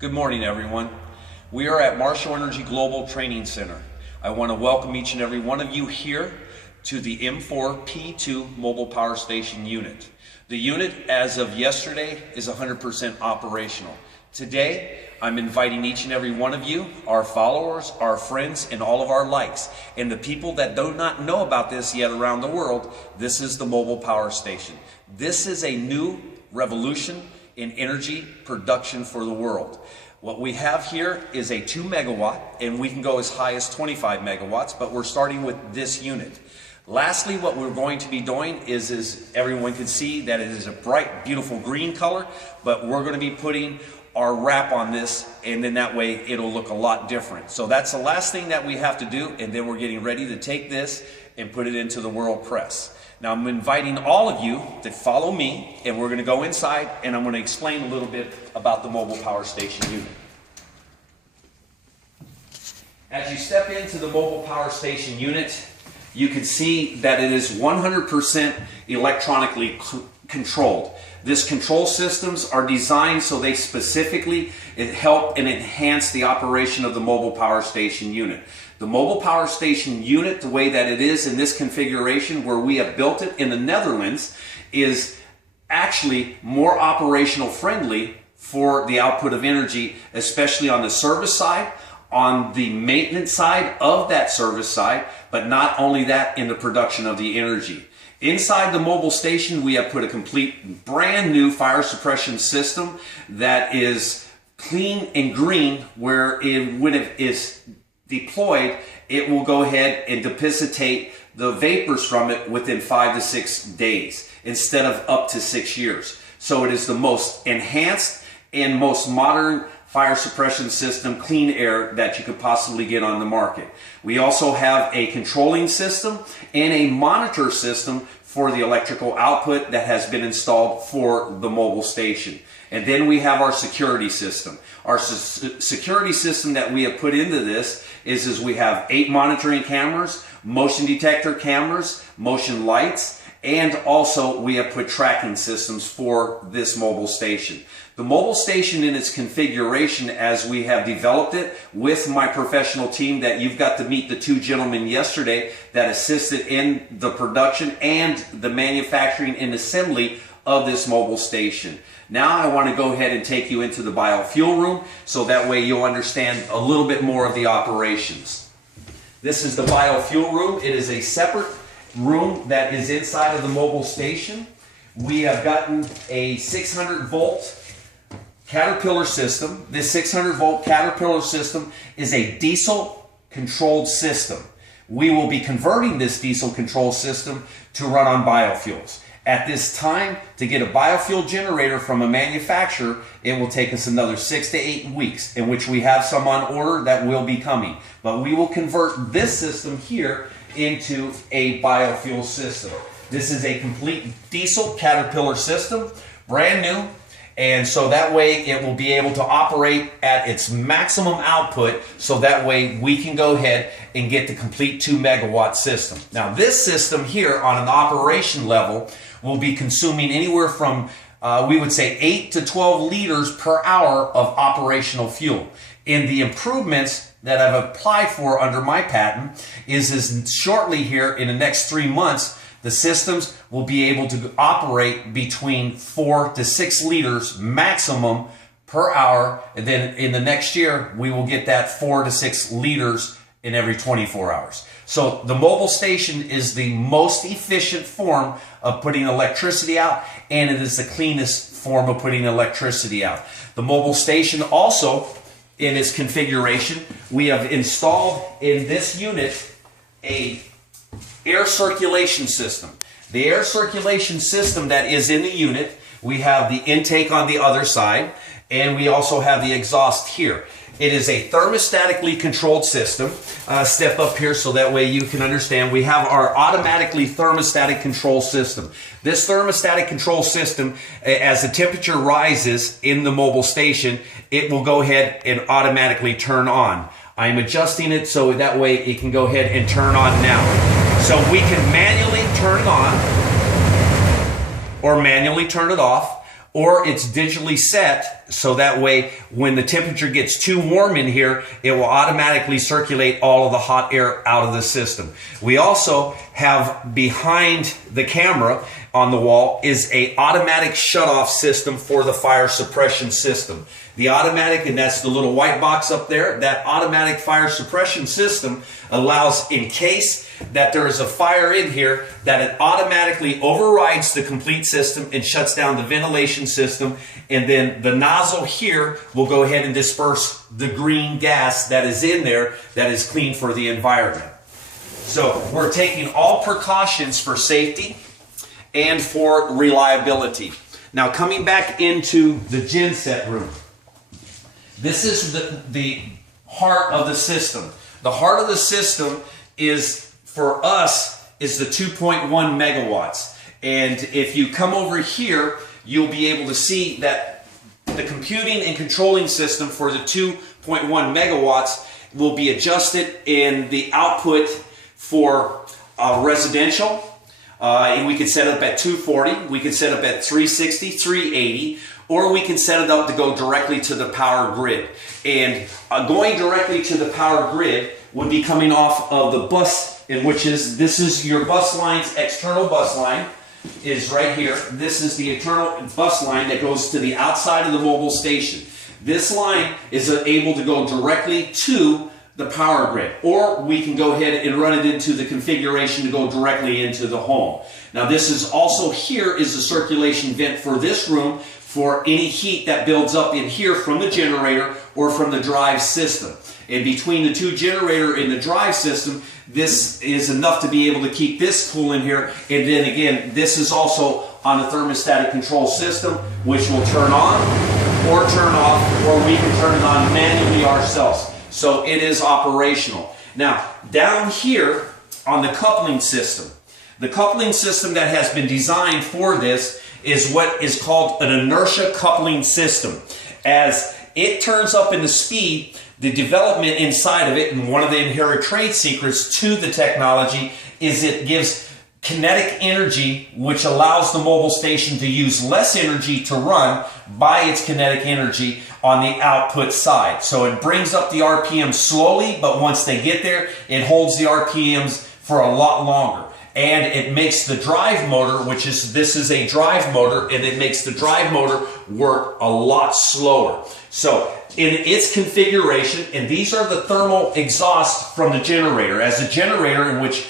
Good morning, everyone. We are at Marshall Energy Global Training Center. I want to welcome each and every one of you here to the M4P2 Mobile Power Station unit. The unit, as of yesterday, is 100% operational. Today, I'm inviting each and every one of you, our followers, our friends, and all of our likes, and the people that do not know about this yet around the world. This is the mobile power station. This is a new revolution in energy production for the world. What we have here is a 2 megawatt, and we can go as high as 25 megawatts, but we're starting with this unit. Lastly, what we're going to be doing is everyone can see that it is a bright, beautiful green color, but we're going to be putting our wrap on this, and then that way it'll look a lot different. So that's the last thing that we have to do, and then we're getting ready to take this and put it into the world press. Now I'm inviting all of you to follow me, and we're going to go inside and I'm going to explain a little bit about the mobile power station unit. As you step into the mobile power station unit, you can see that it is 100% electronically controlled. This control systems are designed so they specifically help and enhance the operation of the mobile power station unit. The mobile power station unit, the way that it is in this configuration where we have built it in the Netherlands, is actually more operational friendly for the output of energy, especially on the service side, on the maintenance side of that service side, but not only that, in the production of the energy. Inside the mobile station, we have put a complete brand new fire suppression system that is clean and green, where when it is deployed, it will go ahead and dissipate the vapors from it within 5 to 6 days instead of up to 6 years. So it is the most enhanced and most modern fire suppression system, clean air, that you could possibly get on the market. We also have a controlling system and a monitor system for the electrical output that has been installed for the mobile station. And then we have our security system. Our security system that we have put into this is we have 8 monitoring cameras, motion detector cameras, motion lights, and also we have put tracking systems for this mobile station. The mobile station in its configuration, as we have developed it with my professional team that you've got to meet, the 2 gentlemen yesterday that assisted in the production and the manufacturing and assembly of this mobile station. Now I want to go ahead and take you into the biofuel room so that way you'll understand a little bit more of the operations. This is the biofuel room. It is a separate room that is inside of the mobile station. We have gotten a 600 volt Caterpillar system. This 600 volt Caterpillar system is a diesel controlled system. We will be converting this diesel control system to run on biofuels. At this time, to get a biofuel generator from a manufacturer, it will take us another 6 to 8 weeks, in which we have some on order that will be coming. But we will convert this system here into a biofuel system. This is a complete diesel Caterpillar system, brand new. And so that way it will be able to operate at its maximum output, so that way we can go ahead and get the complete 2 megawatt system. Now this system here on an operation level will be consuming anywhere from, we would say 8 to 12 liters per hour of operational fuel. In the improvements that I've applied for under my patent is shortly here in the next 3 months, the systems will be able to operate between 4 to 6 liters maximum per hour. And then in the next year, we will get that 4 to 6 liters in every 24 hours. So the mobile station is the most efficient form of putting electricity out, and it is the cleanest form of putting electricity out. The mobile station also, in its configuration, we have installed in this unit a air circulation system. The air circulation system that is in the unit, we have the intake on the other side, and we also have the exhaust here. It is a thermostatically controlled system. Step up here so that way you can understand. We have our automatically thermostatic control system. This thermostatic control system, as the temperature rises in the mobile station, it will go ahead and automatically turn on. I'm adjusting it so that way it can go ahead and turn on now. So we can manually turn it on or manually turn it off, or it's digitally set so that way when the temperature gets too warm in here, it will automatically circulate all of the hot air out of the system. We also have behind the camera on the wall is a automatic shutoff system for the fire suppression system. The automatic, and that's the little white box up there, that automatic fire suppression system allows, in case that there is a fire in here, that it automatically overrides the complete system and shuts down the ventilation system, and then the nozzle here will go ahead and disperse the green gas that is in there that is clean for the environment. So we're taking all precautions for safety and for reliability. Now coming back into the genset room. This is the heart of the system. The heart of the system is, for us, is the 2.1 megawatts. And if you come over here, you'll be able to see that the computing and controlling system for the 2.1 megawatts will be adjusted in the output for residential. And we can set it up at 240, we can set it up at 360, 380, or we can set it up to go directly to the power grid. And going directly to the power grid would be coming off of the bus, in which is, this is your bus line's external bus line, is right here. This is the internal bus line that goes to the outside of the mobile station. This line is able to go directly to the power grid, or we can go ahead and run it into the configuration to go directly into the home. Now this is also, here is the circulation vent for this room for any heat that builds up in here from the generator or from the drive system. And between the two generator and the drive system, this is enough to be able to keep this cool in here. And then again, this is also on a thermostatic control system, which will turn on or turn off, or we can turn it on manually ourselves. So it is operational. Now, down here on the coupling system, the coupling system that has been designed for this is what is called an inertia coupling system. As it turns up in the speed, the development inside of it, and one of the inherent trade secrets to the technology, is it gives kinetic energy, which allows the mobile station to use less energy to run by its kinetic energy on the output side. So it brings up the RPM slowly, but once they get there, it holds the RPMs for a lot longer. And it makes the drive motor, which is, this is a drive motor, and it makes the drive motor work a lot slower. So in its configuration, and these are the thermal exhaust from the generator, as a generator in which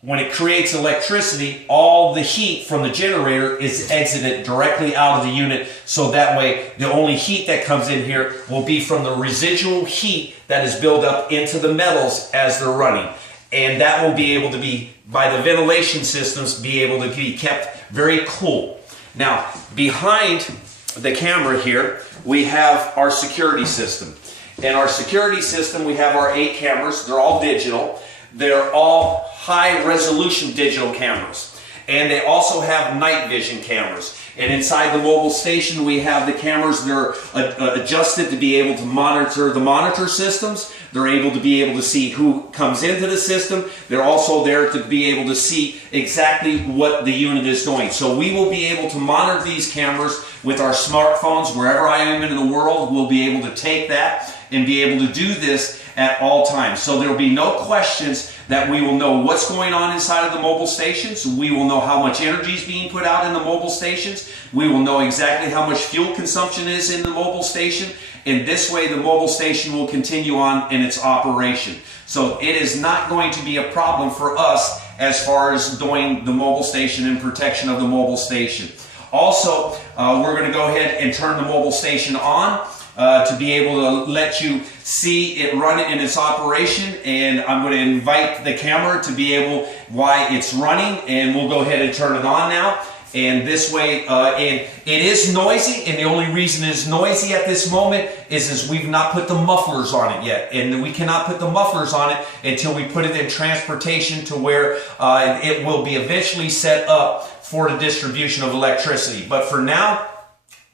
when it creates electricity, all the heat from the generator is exited directly out of the unit, so that way the only heat that comes in here will be from the residual heat that is built up into the metals as they're running. And that will be able to be, by the ventilation systems, be able to be kept very cool. Now, behind the camera here, we have our security system. And our security system, we have our 8 cameras. They're all digital. They're all high-resolution digital cameras. And they also have night vision cameras. And inside the mobile station, we have the cameras that are adjusted to be able to monitor the monitor systems. They're able to be able to see who comes into the system. They're also there to be able to see exactly what the unit is doing. So we will be able to monitor these cameras with our smartphones. Wherever I am in the world, we'll be able to take that and be able to do this at all times. So there will be no questions that we will know what's going on inside of the mobile stations. We will know how much energy is being put out in the mobile stations. We will know exactly how much fuel consumption is in the mobile station. And this way the mobile station will continue on in its operation. So it is not going to be a problem for us as far as doing the mobile station and protection of the mobile station. Also, we're going to go ahead and turn the mobile station on to be able to let you see it run in its operation. And I'm going to invite the camera to be able, while it's running, and we'll go ahead and turn it on now. And this way, and it is noisy, and the only reason it's noisy at this moment is we've not put the mufflers on it yet. And we cannot put the mufflers on it until we put it in transportation to where it will be eventually set up for the distribution of electricity. But for now,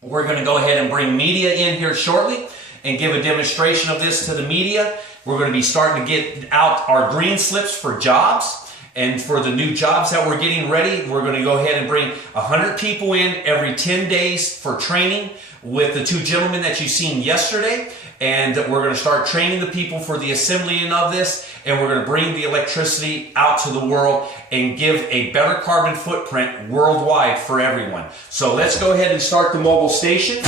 we're going to go ahead and bring media in here shortly and give a demonstration of this to the media. We're going to be starting to get out our green slips for jobs. And for the new jobs that we're getting ready, we're going to go ahead and bring 100 people in every 10 days for training with the two gentlemen that you've seen yesterday. And we're going to start training the people for the assembling of this, and we're going to bring the electricity out to the world and give a better carbon footprint worldwide for everyone. So let's go ahead and start the mobile station.